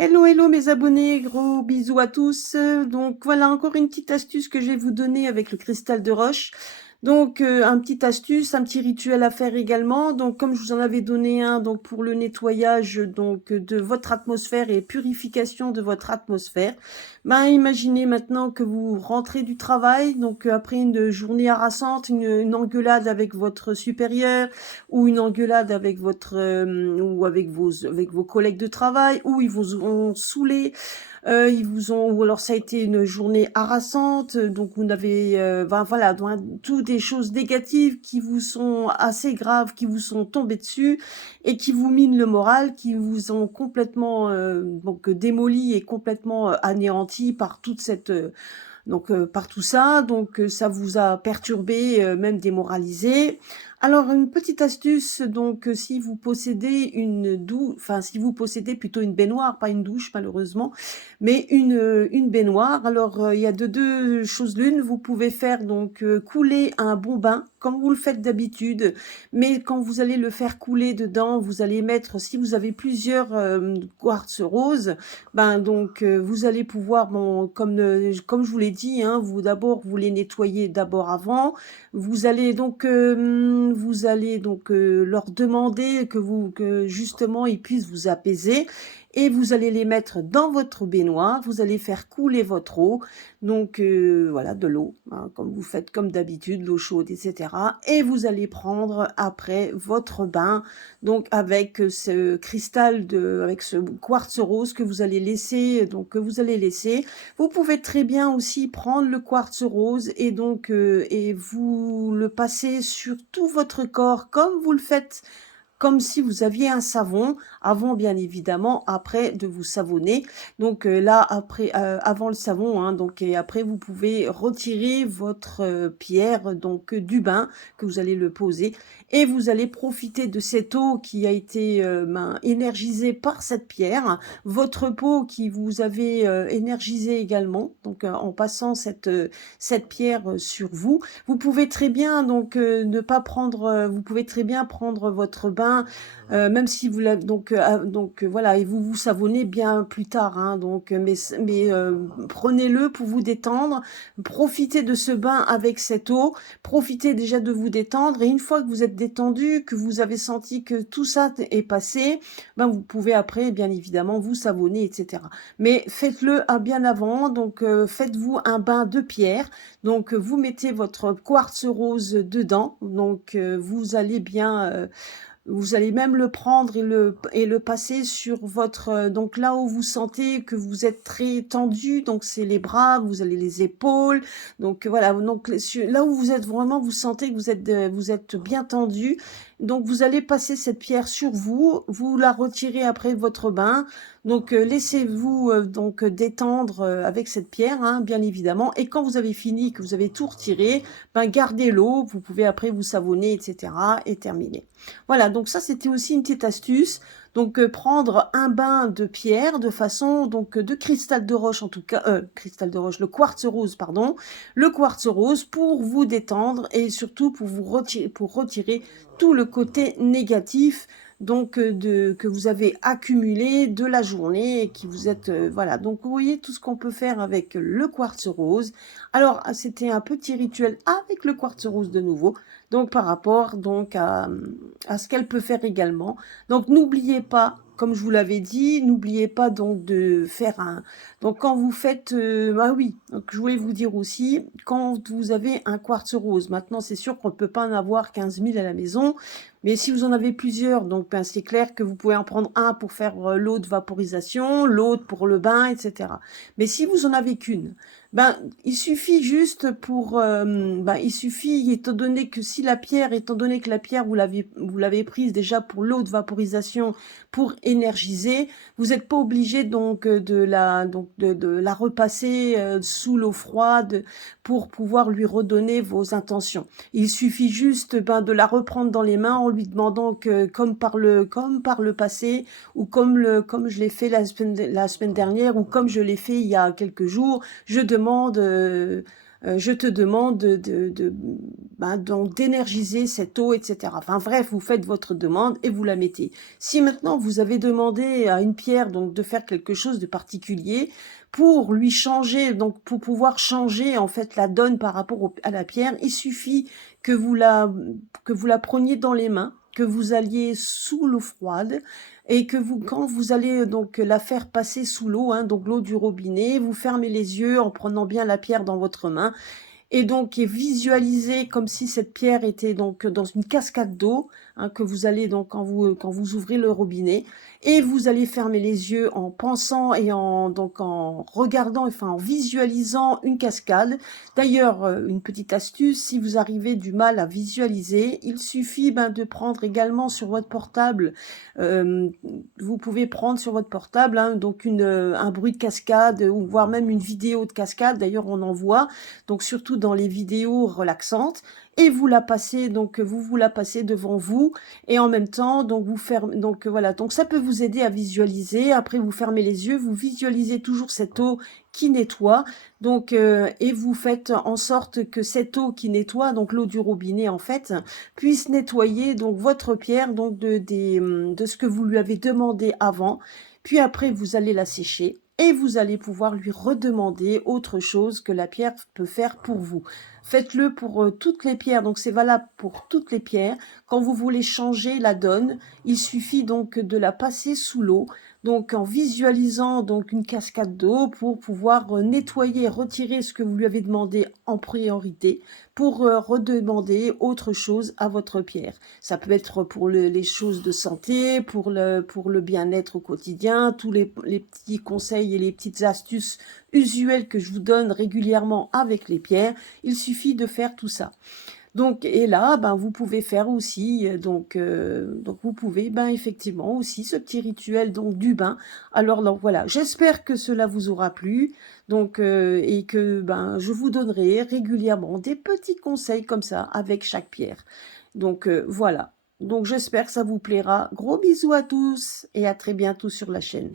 Hello, hello mes abonnés, gros bisous à tous. Donc voilà encore une petite astuce que je vais vous donner avec le cristal de roche. Donc un petit astuce, un petit rituel à faire également. Donc comme je vous en avais donné un donc pour le nettoyage donc de votre atmosphère et purification de votre atmosphère. Ben imaginez maintenant que vous rentrez du travail, donc après une journée harassante, une engueulade avec votre supérieur ou une engueulade avec votre ou avec vos collègues de travail, ou ils vous ont saoulé, ils vous ont, ou alors ça a été une journée harassante, donc vous n'avez, ben voilà, donc, toutes des choses négatives qui vous sont assez graves, qui vous sont tombées dessus et qui vous minent le moral, qui vous ont complètement donc démoli et complètement anéanti par toute cette par tout ça, donc ça vous a perturbé, même démoralisé. Alors une petite astuce, donc si vous possédez une douche, enfin si vous possédez plutôt une baignoire, pas une douche malheureusement, mais une baignoire. Alors il y a de deux choses l'une, vous pouvez faire donc couler un bon bain comme vous le faites d'habitude, mais quand vous allez le faire couler dedans, vous allez mettre, si vous avez plusieurs quartz roses, ben donc vous allez pouvoir, bon, comme je vous l'ai dit, hein, vous les nettoyez d'abord avant. Vous allez donc leur demander que justement ils puissent vous apaiser. Et vous allez les mettre dans votre baignoire, vous allez faire couler votre eau, donc voilà, de l'eau, hein, comme vous faites comme d'habitude, l'eau chaude, etc. Et vous allez prendre après votre bain, donc avec ce cristal avec ce quartz rose que vous allez laisser, Vous pouvez très bien aussi prendre le quartz rose et donc et vous le passez sur tout votre corps comme vous le faites, comme si vous aviez un savon, avant bien évidemment, après de vous savonner. Donc là, après, avant le savon, hein, donc et après vous pouvez retirer votre pierre donc du bain que vous allez le poser, et vous allez profiter de cette eau qui a été énergisée par cette pierre, votre peau qui vous avez énergisée également, donc en passant cette pierre sur vous. Vous pouvez très bien donc ne pas prendre, vous pouvez très bien prendre votre bain, même si vous l'avez voilà, et vous vous savonnez bien plus tard, hein, donc prenez-le pour vous détendre, profitez de ce bain avec cette eau, profitez déjà de vous détendre, et une fois que vous êtes détendu, que vous avez senti que tout ça est passé, ben vous pouvez après bien évidemment vous savonner, etc. Mais faites-le bien avant, donc faites-vous un bain de pierre. Donc vous mettez votre quartz rose dedans, donc vous allez même le prendre et le passer sur votre, donc là où vous sentez que vous êtes très tendu, donc c'est les bras, vous allez les épaules, donc voilà, donc là où vous êtes vraiment, vous sentez que vous êtes bien tendu, donc vous allez passer cette pierre sur vous, vous la retirez après votre bain, donc laissez-vous donc détendre avec cette pierre, hein, bien évidemment, et quand vous avez fini, que vous avez tout retiré, ben gardez l'eau, vous pouvez après vous savonner, etc. et terminer. Voilà, donc ça c'était aussi une petite astuce. Donc prendre un bain de pierre de façon, donc de cristal de roche en tout cas, cristal de roche, le quartz rose, pardon, le quartz rose pour vous détendre et surtout pour retirer tout le côté négatif donc que vous avez accumulé de la journée et qui vous êtes, voilà. Donc vous voyez tout ce qu'on peut faire avec le quartz rose. Alors c'était un petit rituel avec le quartz rose de nouveau, donc par rapport donc à ce qu'elle peut faire également. Donc n'oubliez pas, comme je vous l'avais dit, n'oubliez pas donc de faire un... Donc quand vous faites... ah oui, donc je voulais vous dire aussi, quand vous avez un quartz rose, maintenant c'est sûr qu'on ne peut pas en avoir 15 000 à la maison, mais si vous en avez plusieurs, donc ben, c'est clair que vous pouvez en prendre un pour faire l'eau de vaporisation, l'autre pour le bain, etc. Mais si vous en avez qu'une, ben, il suffit juste il suffit, étant donné que la pierre, vous l'avez prise déjà pour l'eau de vaporisation, pour énergiser, vous n'êtes pas obligé donc de la repasser sous l'eau froide pour pouvoir lui redonner vos intentions. Il suffit juste de la reprendre dans les mains en lui demandant que, comme par le passé, ou comme je l'ai fait la semaine dernière, ou comme je l'ai fait il y a quelques jours, je demande je te demande donc d'énergiser cette eau, etc. Enfin bref, vous faites votre demande et vous la mettez. Si maintenant vous avez demandé à une pierre donc de faire quelque chose de particulier pour lui changer, donc pour pouvoir changer en fait la donne par rapport à la pierre, il suffit que que vous la preniez dans les mains, que vous alliez sous l'eau froide et que quand vous allez donc la faire passer sous l'eau, hein, donc l'eau du robinet, vous fermez les yeux en prenant bien la pierre dans votre main et donc et visualiser comme si cette pierre était donc dans une cascade d'eau, hein, que vous allez donc quand vous ouvrez le robinet et vous allez fermer les yeux en pensant et en regardant, enfin en visualisant une cascade. D'ailleurs, une petite astuce, si vous arrivez du mal à visualiser, il suffit de prendre également sur votre portable, euh, vous pouvez prendre sur votre portable donc un bruit de cascade ou voire même une vidéo de cascade, d'ailleurs on en voit, donc surtout dans les vidéos relaxantes, et vous la passez donc vous la passez devant vous et en même temps donc vous fermez donc voilà, donc ça peut vous aider à visualiser. Après vous fermez les yeux, vous visualisez toujours cette eau qui nettoie donc et vous faites en sorte que cette eau qui nettoie, donc l'eau du robinet en fait, puisse nettoyer donc votre pierre donc de ce que vous lui avez demandé avant. Puis après vous allez la sécher et vous allez pouvoir lui redemander autre chose que la pierre peut faire pour vous. Faites-le pour toutes les pierres, donc c'est valable pour toutes les pierres. Quand vous voulez changer la donne, il suffit donc de la passer sous l'eau, donc en visualisant donc une cascade d'eau pour pouvoir nettoyer, retirer ce que vous lui avez demandé en priorité pour redemander autre chose à votre pierre. Ça peut être pour les choses de santé, pour le bien-être au quotidien, tous les petits conseils et les petites astuces usuelles que je vous donne régulièrement avec les pierres. Il suffit de faire tout ça. Donc, et là, vous pouvez faire aussi, donc vous pouvez, effectivement, aussi ce petit rituel donc du bain. Alors, donc voilà, j'espère que cela vous aura plu, donc et que je vous donnerai régulièrement des petits conseils comme ça avec chaque pierre. Donc voilà. Donc j'espère que ça vous plaira. Gros bisous à tous et à très bientôt sur la chaîne.